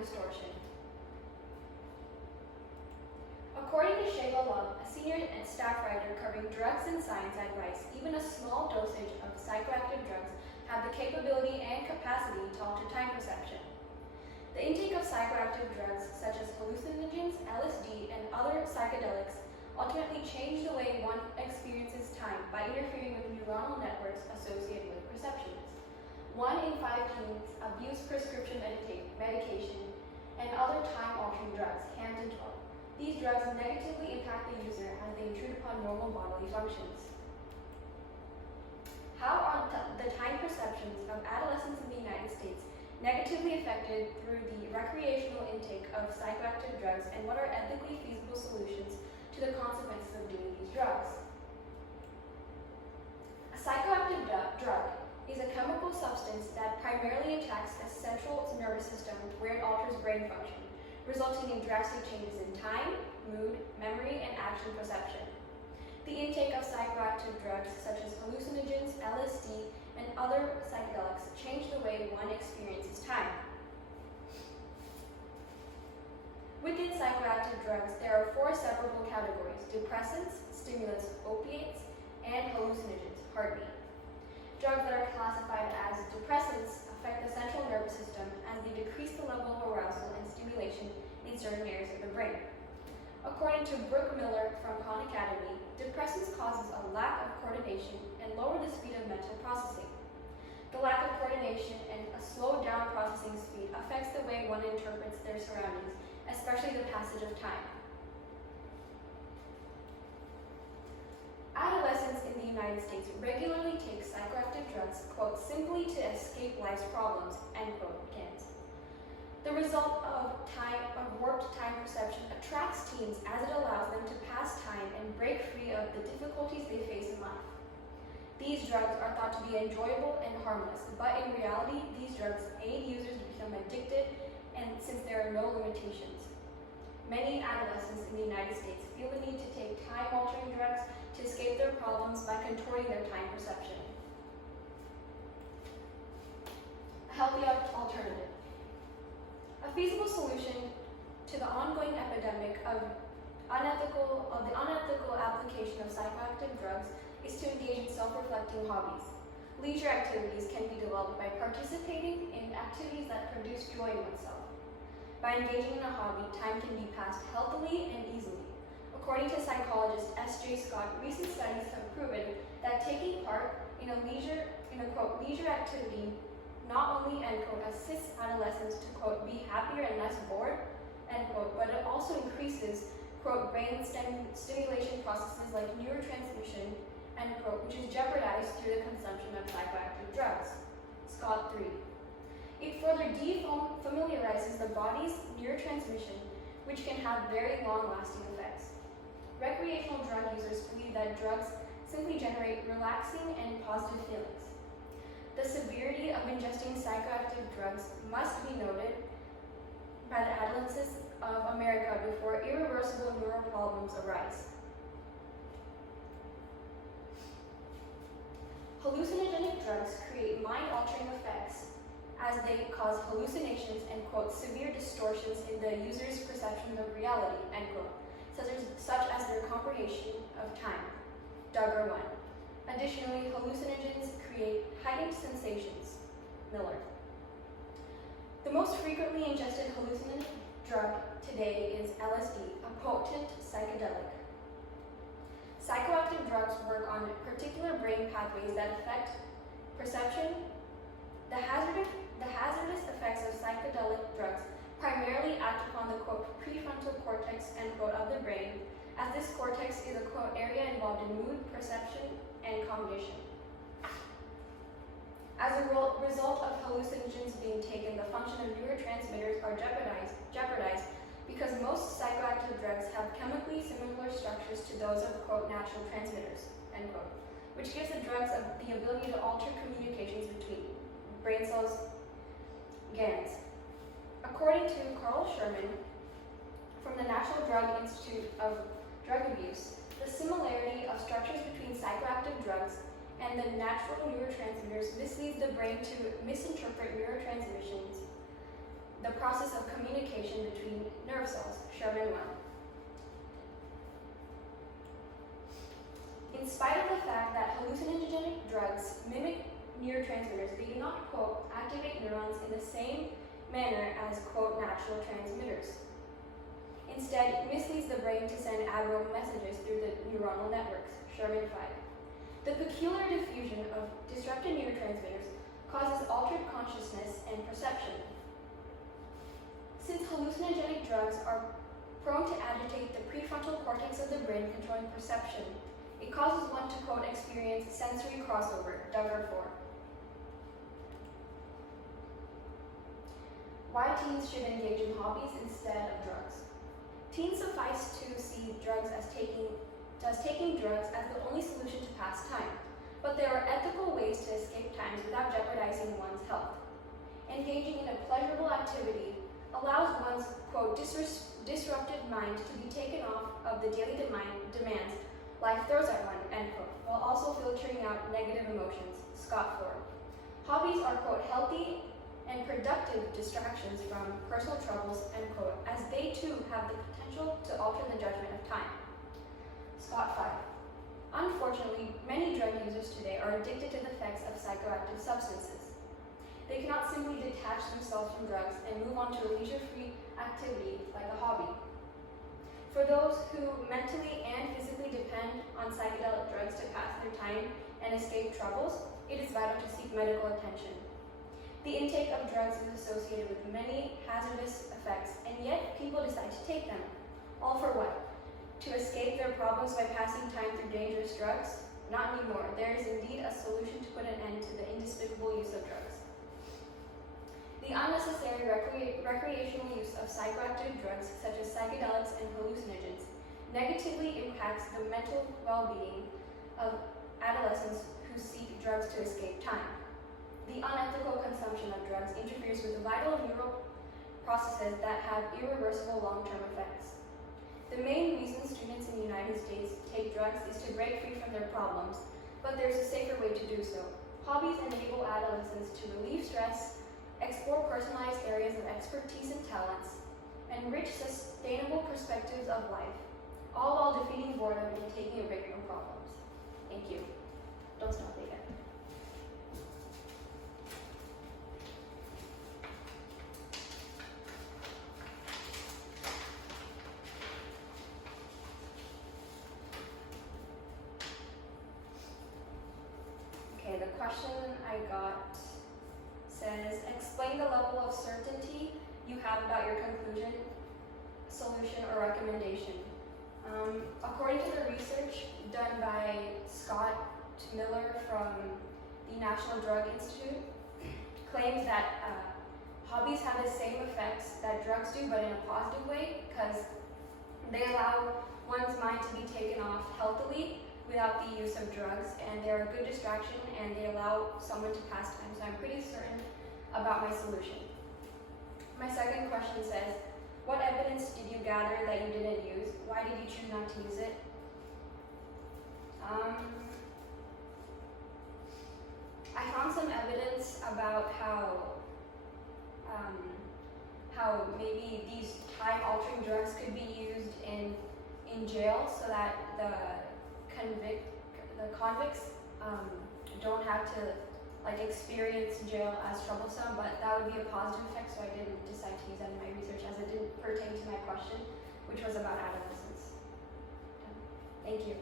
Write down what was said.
distortion. According to Shayla Love, a senior and staff writer covering drugs and science at Rice, even a small dosage of psychoactive drugs have the capability and capacity to alter time perception. The intake of psychoactive drugs such as hallucinogens, LSD, and other psychedelics ultimately change the way one experiences time by interfering with neuronal networks associated with perceptions. 1 in 5 teens abuse prescription medication and other time-altering drugs, CAMs and 12. These drugs negatively impact the user as they intrude upon normal bodily functions. How are the time perceptions of adolescents in the United States negatively affected through the recreational intake of psychoactive drugs, and what are ethically feasible solutions to the consequences of doing these drugs? A psychoactive drug is a chemical substance that primarily attacks the central nervous system where it alters brain function, resulting in drastic changes in time, mood, memory, and action perception. The intake of psychoactive drugs such as hallucinogens, LSD, and other psychedelics change the way one experiences time. Within psychoactive drugs, there are 4 separable categories: depressants, stimulants, opiates, and hallucinogens, heartbeat. Drugs that are classified as depressants affect the central nervous system as they decrease the level of arousal and stimulation in certain areas of the brain. According to Brooke Miller from Khan Academy, depressants causes a lack of coordination and lower the speed of mental processing. The lack of coordination and a slowed down processing speed affects the way one interprets their surroundings, especially the passage of time. Adolescents in the United States regularly take psychoactive drugs, quote, simply to escape life's problems, end quote, CAMs. The result of warped time perception attracts teens as it allows them to pass time and break free of the difficulties they face in life. These drugs are thought to be enjoyable and harmless, but in reality, these drugs aid users to become addicted, and since there are no limitations. Many adolescents in the United States feel the need to take time-altering drugs to escape their problems by contorting their time perception. A healthy alternative. A feasible solution to the ongoing epidemic of the unethical application of psychoactive drugs is to engage in self-reflecting hobbies. Leisure activities can be developed by participating in activities that produce joy in oneself. By engaging in a hobby, time can be passed healthily and easily. According to psychologist S.J. Scott, recent studies have proven that taking part in a quote, leisure activity not only, end quote, assists adolescents to, quote, be happier and less bored, end quote, but it also increases, quote, brain stimulation processes like neurotransmission, end quote, which is jeopardized through the consumption of psychoactive drugs. Scott 3. It further defamiliarizes the body's neurotransmission, which can have very long-lasting effects. Recreational drug users believe that drugs simply generate relaxing and positive feelings. The severity of ingesting psychoactive drugs must be noted by the adolescents of America before irreversible neural problems arise. Hallucinogenic drugs create mind-altering effects as they cause hallucinations and, quote, severe distortions in the user's perception of reality, end quote, such as their comprehension of time. Duggar 1. Additionally, hallucinogens create heightened sensations. Miller. The most frequently ingested hallucinogenic drug today is LSD, a potent psychedelic. Psychoactive drugs work on particular brain pathways that affect perception. The hazardous effects of psychedelic drugs primarily act upon the, quote, prefrontal cortex, end quote, of the brain, as this cortex is a, quote, area involved in mood, perception, and cognition. As a result of hallucinogens being taken, the function of neurotransmitters are jeopardized because most psychoactive drugs have chemically similar structures to those of, quote, natural transmitters, end quote, which gives the drugs the ability to alter communications between brain cells, GANs. According to Carl Sherman from the National Drug Institute of Drug Abuse, the similarity of structures between psychoactive drugs and the natural neurotransmitters misleads the brain to misinterpret neurotransmissions the process of communication between nerve cells, Sherman 1. In spite of the fact that hallucinogenic drugs mimic neurotransmitters, they do not, quote, activate neurons in the same manner as, quote, natural transmitters. Instead, it misleads the brain to send abnormal messages through the neuronal networks, Sherman 5. The peculiar diffusion of disrupted neurotransmitters causes altered consciousness and perception. Since hallucinogenic drugs are prone to agitate the prefrontal cortex of the brain controlling perception, it causes one to, quote, experience sensory crossover, Duggar 4. Why teens should engage in hobbies instead of drugs. Teens suffice to see drugs as taking drugs as the only solution to pass time, but there are ethical ways to escape times without jeopardizing one's health. Engaging in a pleasurable activity allows one's, quote, disrupted mind to be taken off of the daily demands life throws at one, end quote, while also filtering out negative emotions, Scott 4. Hobbies are, quote, healthy and productive distractions from personal troubles, end quote, as they too have the potential to alter the judgment of time. Scott 5. Unfortunately, many drug users today are addicted to the effects of psychoactive substances. They cannot simply detach themselves from drugs and move on to a leisure-free activity like a hobby. For those who mentally and physically depend on psychedelic drugs to pass their time and escape troubles, it is vital to seek medical attention. The intake of drugs is associated with many hazardous effects, and yet people decide to take them. All for what? To escape their problems by passing time through dangerous drugs? Not anymore. There is indeed a solution to put an end to the indespicable use of drugs. The unnecessary recreational use of psychoactive drugs, such as psychedelics and hallucinogens, negatively impacts the mental well-being of adolescents who seek drugs to escape time. The unethical consumption of drugs interferes with vital neural processes that have irreversible long-term effects. The main reason students in the United States take drugs is to break free from their problems, but there's a safer way to do so. Hobbies enable adolescents to relieve stress, explore personalized areas of expertise and talents, and enrich sustainable perspectives of life, all while defeating boredom and taking a break from problems. Thank you. Don't stop there. Okay, the question I got says, explain the level of certainty you have about your conclusion, solution, or recommendation. According to the research done by Scott Miller from the National Drug Institute, claims that hobbies have the same effects that drugs do, but in a positive way, because they allow one's mind to be taken off healthily without the use of drugs, and they're a good distraction, and they allow someone to pass time. So I'm pretty certain about my solution. My second question says, what evidence did you gather that you didn't use? Why did you choose not to use it? I found some evidence about how maybe these time-altering drugs could be used in jail, so that the convicts don't have to experience jail as troublesome, but that would be a positive effect, so I didn't decide to use that in my research as it didn't pertain to my question, which was about adolescence. Thank you.